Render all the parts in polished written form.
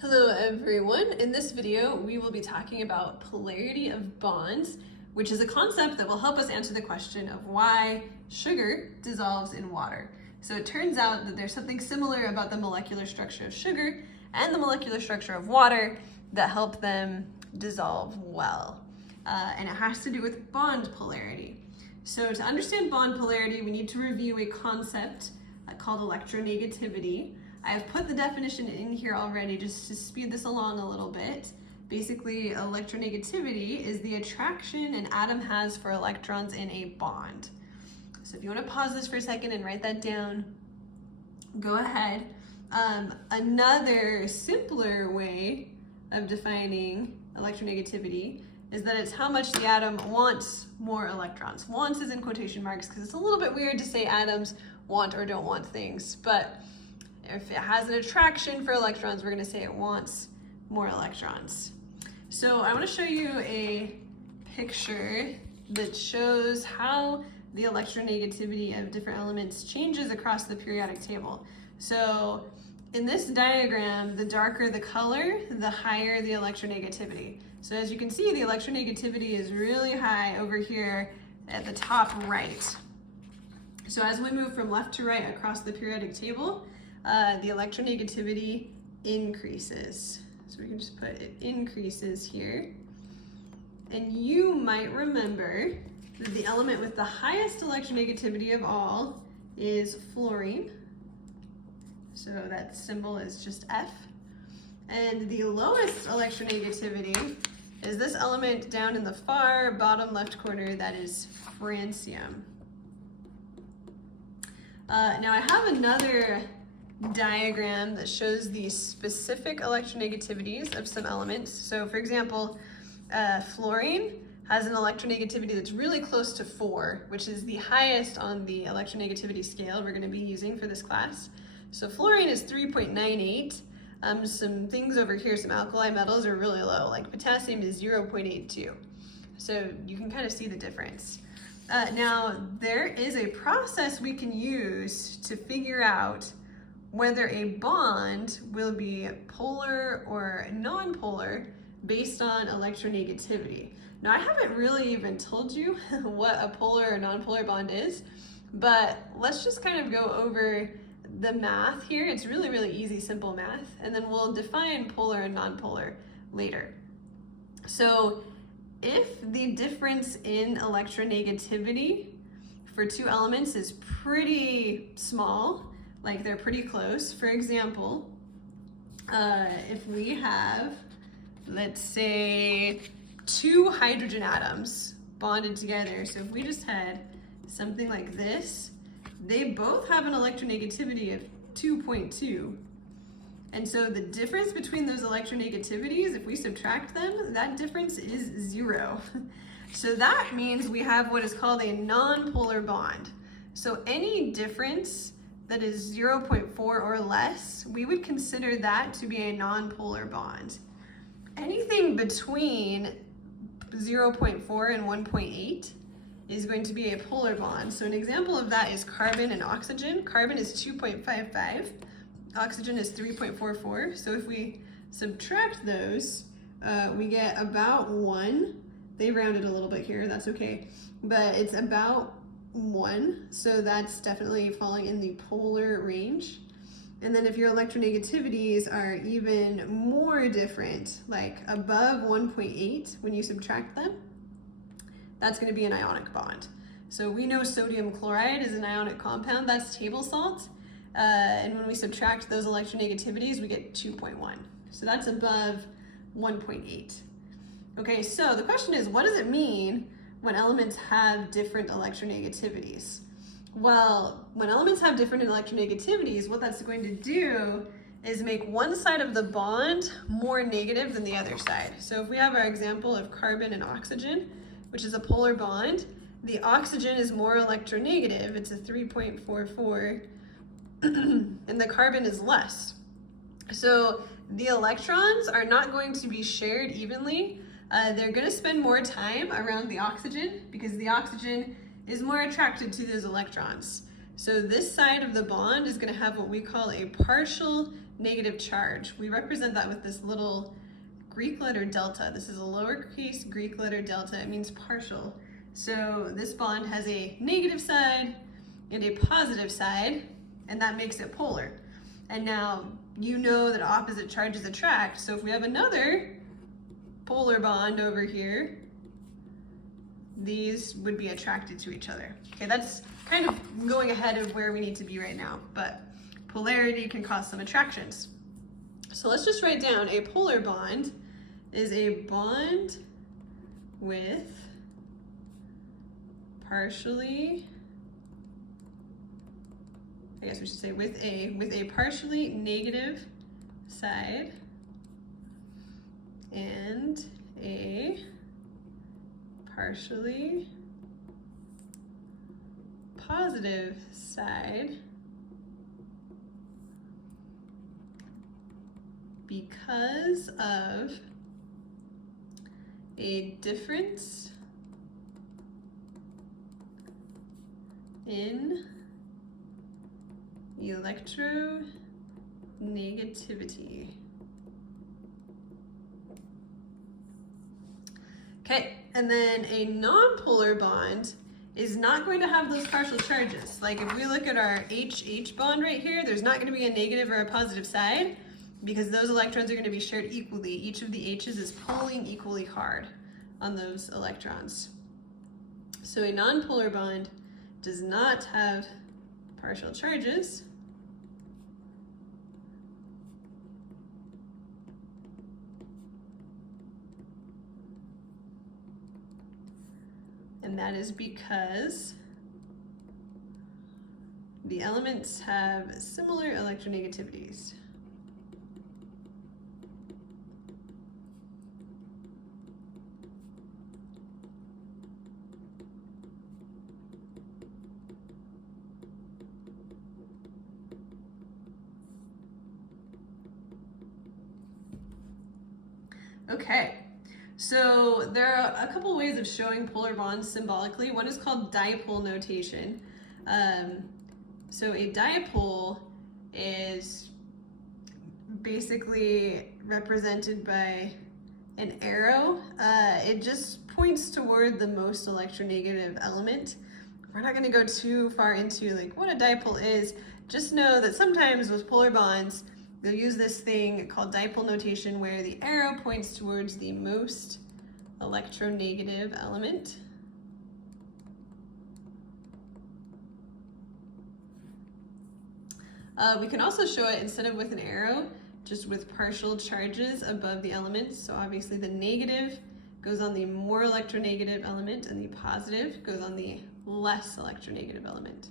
Hello everyone. In this video, we will be talking about polarity of bonds, which is a concept that will help us answer the question of why sugar dissolves in water. So it turns out that there's something similar about the molecular structure of sugar and the molecular structure of water that help them dissolve well. And it has to do with bond polarity. So to understand bond polarity, we need to review a concept called electronegativity. I have put the definition in here already just to speed this along a little bit. Basically, electronegativity is the attraction an atom has for electrons in a bond. So if you want to pause this for a second and write that down, go ahead. Another simpler way of defining electronegativity is that it's how much the atom wants more electrons. Wants is in quotation marks because it's a little bit weird to say atoms want or don't want things, but if it has an attraction for electrons, we're going to say it wants more electrons. So I want to show you a picture that shows how the electronegativity of different elements changes across the periodic table. So in this diagram, the darker the color, the higher the electronegativity. So as you can see, the electronegativity is really high over here at the top right. So as we move from left to right across the periodic table, the electronegativity increases. So we can just put it increases here. And you might remember that the element with the highest electronegativity of all is fluorine. So that symbol is just F. And the lowest electronegativity is this element down in the far bottom left corner, that is francium. Now I have another diagram that shows the specific electronegativities of some elements. So for example, fluorine has an electronegativity that's really close to 4, which is the highest on the electronegativity scale we're going to be using for this class. So fluorine is 3.98. Some things over here, some alkali metals are really low, like potassium is 0.82. So you can kind of see the difference. Now, there is a process we can use to figure out whether a bond will be polar or non-polar based on electronegativity. Now, I haven't really even told you what a polar or non-polar bond is, but let's just kind of go over the math here. It's really, really easy, simple math, and then we'll define polar and non-polar later. So if the difference in electronegativity for two elements is pretty small, like they're pretty close. For example, if we have, let's say, 2 hydrogen atoms bonded together. So if we just had something like this, they both have an electronegativity of 2.2. And so the difference between those electronegativities, if we subtract them, that difference is 0. So that means we have what is called a non-polar bond. So any difference that is 0.4 or less, we would consider that to be a non-polar bond. Anything between 0.4 and 1.8 is going to be a polar bond. So an example of that is carbon and oxygen. Carbon is 2.55, oxygen is 3.44. So if we subtract those, we get about 1. They rounded a little bit here, that's okay. But it's about 1, so that's definitely falling in the polar range. And then if your electronegativities are even more different, like above 1.8 when you subtract them, that's going to be an ionic bond. So we know sodium chloride is an ionic compound, that's table salt. And when we subtract those electronegativities, we get 2.1. So that's above 1.8. Okay, so the question is, what does it mean when elements have different electronegativities? Well, when elements have different electronegativities, what that's going to do is make one side of the bond more negative than the other side. So if we have our example of carbon and oxygen, which is a polar bond, the oxygen is more electronegative, it's a 3.44, and the carbon is less. So the electrons are not going to be shared evenly. They're going to spend more time around the oxygen because the oxygen is more attracted to those electrons. So this side of the bond is going to have what we call a partial negative charge. We represent that with this little Greek letter delta. This is a lowercase Greek letter delta. It means partial. So this bond has a negative side and a positive side, and that makes it polar. And now you know that opposite charges attract. So if we have another polar bond over here, these would be attracted to each other. Okay, that's kind of going ahead of where we need to be right now, but polarity can cause some attractions. So let's just write down a polar bond is a bond with partially, I guess we should say with a partially negative side and a partially positive side because of a difference in electronegativity. Okay, and then a nonpolar bond is not going to have those partial charges. Like if we look at our HH bond right here, there's not going to be a negative or a positive side because those electrons are going to be shared equally. Each of the H's is pulling equally hard on those electrons. So a nonpolar bond does not have partial charges. And that is because the elements have similar electronegativities. Okay. So there are a couple ways of showing polar bonds symbolically. One is called dipole notation. So a dipole is basically represented by an arrow. It just points toward the most electronegative element. We're not going to go too far into like what a dipole is. Just know that sometimes with polar bonds, they'll use this thing called dipole notation where the arrow points towards the most electronegative element. We can also show it instead of with an arrow, just with partial charges above the elements. So obviously the negative goes on the more electronegative element and the positive goes on the less electronegative element.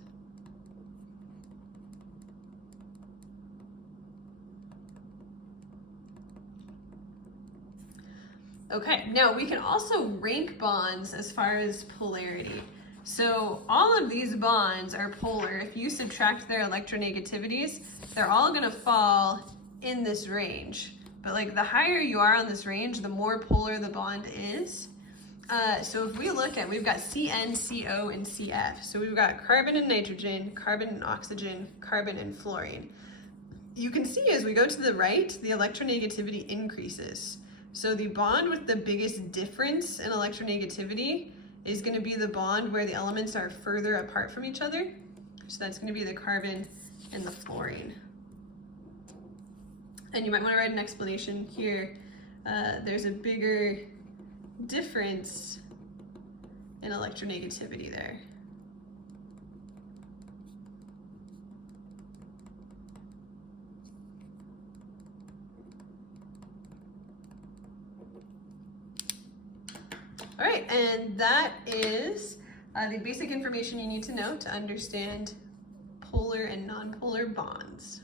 Okay, now we can also rank bonds as far as polarity. So all of these bonds are polar. If you subtract their electronegativities, they're all gonna fall in this range. But like the higher you are on this range, the more polar the bond is. So if we look at, we've got CN, CO, and CF. So we've got carbon and nitrogen, carbon and oxygen, carbon and fluorine. You can see as we go to the right, the electronegativity increases. So the bond with the biggest difference in electronegativity is going to be the bond where the elements are further apart from each other. So that's going to be the carbon and the fluorine. And you might want to write an explanation here. There's a bigger difference in electronegativity there. All right, and that is the basic information you need to know to understand polar and nonpolar bonds.